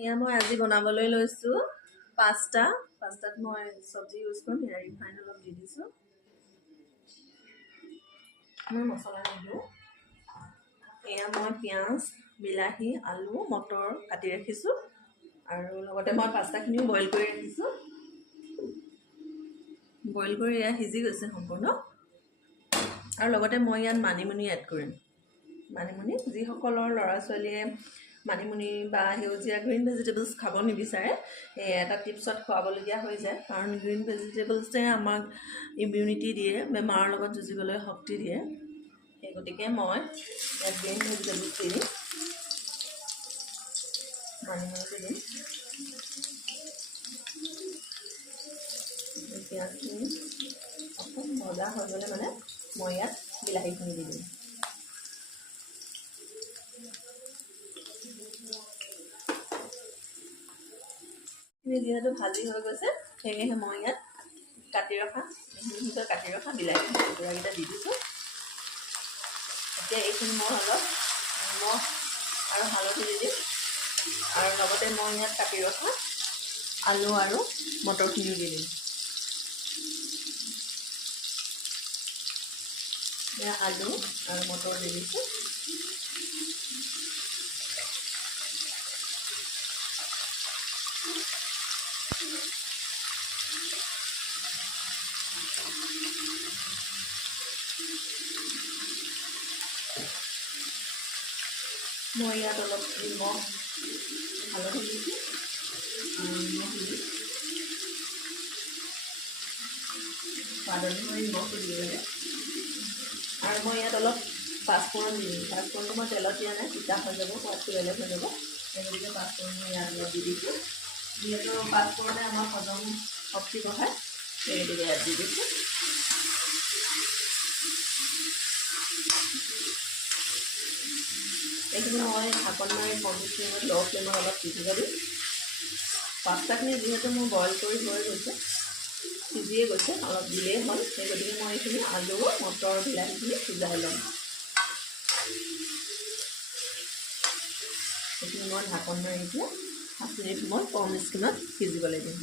এয়া মই আজি বনাবলৈ লৈছোঁ পাস্তা। পাস্তাত মই চব্জি ইউজ কৰিম, ৰিফাইন অলপ দি দিছোঁ। মই মছলা নিদিওঁ। এয়া মই পিঁয়াজ, বিলাহী, আলু, মটৰ কাটি ৰাখিছোঁ আৰু লগতে মই পাস্তাখিনিও বইল কৰি ৰাখিছোঁ। বইল কৰি এয়া সিজি গৈছে সম্পূৰ্ণ। আৰু লগতে মই ইয়াত মানিমুনি এড কৰিম। মানিমুনি যিসকলৰ ল'ৰা ছোৱালীয়ে মানিমুনি বা সেউজীয়া গ্ৰীণ ভেজিটেবলছ খাব নিবিচাৰে, সেই এটা টিপছত খুৱাবলগীয়া হৈ যায়, কাৰণ গ্ৰীণ ভেজিটেবলছে আমাক ইমিউনিটি দিয়ে, বেমাৰৰ লগত যুঁজিবলৈ শক্তি দিয়ে। সেই গতিকে মই ইয়াত গ্ৰীণ ভেজিটেবলছ দিম, মানিমুনিটো দিম। পিঁয়াজখিনি অকণ ভজা হৈ গ'লে মানে মই ইয়াত বিলাহীখিনি দি দিম। যিহেতু ভাজি হৈ গৈছে, সেয়েহে মই ইয়াত কাটি ৰখা বিলাহী টুকুৰাকেইটা দি দিছোঁ। এতিয়া এইখিনি মই অলপ নিমখ আৰু হালধি দি দিম, আৰু লগতে মই ইয়াত কাটি ৰখা আলু আৰু মটৰখিনিও দি দিম। এয়া আলু আৰু মটৰ দি দিছোঁ। মই ইয়াত অলপ নিমখ হালধি দিছোঁ, নিমখ দি সোৱাদ অনুসৰি নিমখটো দিব লাগে। আৰু মই ইয়াত অলপ পাঁচফোৰণ দি দিম। পাঁচফোৰণটো মই তেলত দিয়া নাই, তিতা হৈ যাব, সোৱাদটো বেলেগ হৈ যাব। সেই গতিকে পাঁচফোৰণ মই ইয়াত অলপ দি দিছোঁ। যিহেতু পাঁচফোৰণে আমাৰ হজম শক্তি বঢ়ায়, সেই গতিকে ইয়াত দি দিছোঁ। এইখিনি মই ঢাকন মাৰি 50 মিনিট ল' ফ্লেমত অলপ সিজিব দিম। পাস্তাখিনি যিহেতু মোৰ বইল কৰি হৈ গৈছে, সিজিয়ে গৈছে, অলপ দিলেই হ'ল। সেই গতিকে মই এইখিনি আলু, মটৰ, বিলাহীখিনি সিজাই ল'ম। এইখিনি মই ঢাকন মাৰি এতিয়া 5 মিনিট সময় কম স্কিনত সিজিবলৈ দিম।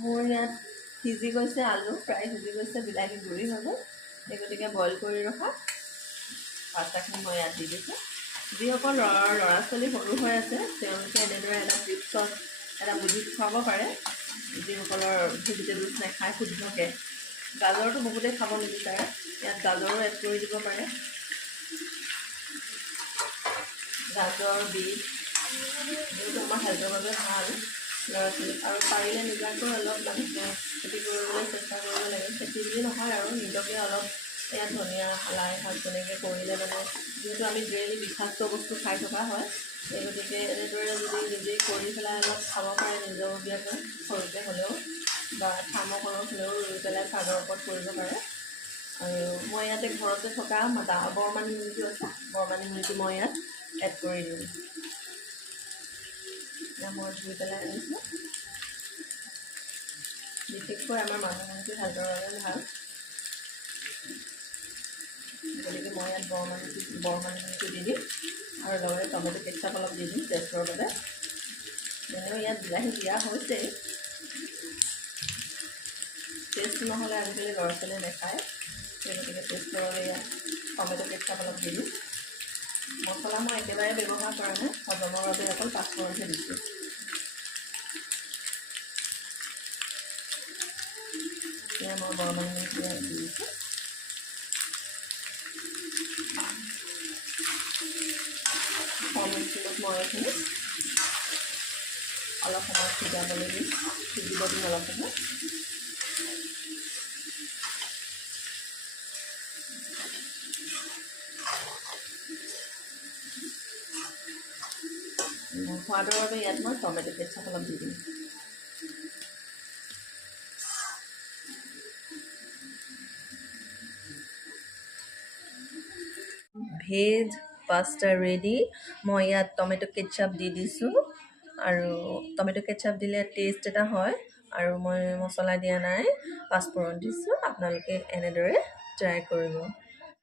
মোৰ ইয়াত সিজি গৈছে, আলু প্ৰায় সিজি গৈছে, বিলাহী গুৰি হৈ গ'ল। সেই গতিকে বইল কৰি ৰখা পাস্তাখিনি মই ইয়াত দি দিছোঁ। যিসকল ল'ৰা ছোৱালী সৰু হৈ আছে, তেওঁলোকে এনেদৰে এটা টিপছত এটা বুদ্ধি খুৱাব পাৰে। যিসকলৰ ভেজিটেবলছ নাখায় শুদ্ধকৈ, গাজৰটো বহুতেই খাব নিবিচাৰে, ইয়াত গাজৰো এড কৰি দিব পাৰে। গাজৰ, বিট যিহেতু আমাৰ হেল্থৰ বাবে ভাল ল'ৰা ছোৱালী, আৰু পাৰিলে নিজাকৈ অলপ মানুহে খেতি কৰিবলৈ চেষ্টা কৰিব লাগে। খেতি বুলি নহয় আৰু নিজকে অলপ ইয়াত ধনিয়া, লাই শাক তেনেকৈ কৰিলে মানে, যিহেতু আমি ডেইলি বিষাক্ত বস্তু খাই থকা হয়, সেই গতিকে এনেদৰে যদি নিজেই কৰি পেলাই অলপ খাব পাৰে নিজাববীয়াকৈ, সৰুকৈ হ'লেও বা থাৰ্মকলত হ'লেও ৰুই পেলাই চাদৰ ওপৰত কৰিব পাৰে। আৰু মই ইয়াতে ঘৰতে থকা বৰমানিমুনিটো আছে, বৰমানিমুনিটো মই ইয়াত এড কৰি দিম। মই ধুই পেলাই আনিছোঁ। বিশেষকৈ আমাৰ মানিমুনিটো হেল্থৰ বাবে ভাল, গতিকে মই ইয়াত বৰমানিমুনিটো দি দিম, আৰু লগতে টমেটো কেচাপ অলপ দি দিম টেষ্টৰ বাবে। এনেও ইয়াত বিলাহী দিয়া হৈছেই, টেষ্ট নহ'লে আজিকালি ল'ৰা ছোৱালীয়ে নাখায়, সেই গতিকে টেষ্টৰ বাবে ইয়াত টমেটো কেচাপ অলপ দি দিম। মছলা মই একেবাৰে ব্যৱহাৰ কৰা নাই, হজমৰ বাবে অকল পাঁচফোৰণহে দিছোঁ। এতিয়া মই বৰমানিমুনিটো ইয়াত দি দিছোঁ। কম স্কিলত মই এইখিনি অলপ সময় সিজিব দিম অলপ সময়। সোৱাদৰ বাবে ইয়াত মই টমেটো কেচাপ অলপ দি দিম। Veg pasta ready. মই ইয়াত টমেটো কেচাপ দি দিছোঁ, আৰু টমেটো কেচাপ দিলে টেষ্ট এটা হয়, আৰু মই মছলা দিয়া নাই, পাঁচফোৰণ দিছোঁ। আপোনালোকে এনেদৰে ট্ৰাই কৰিব।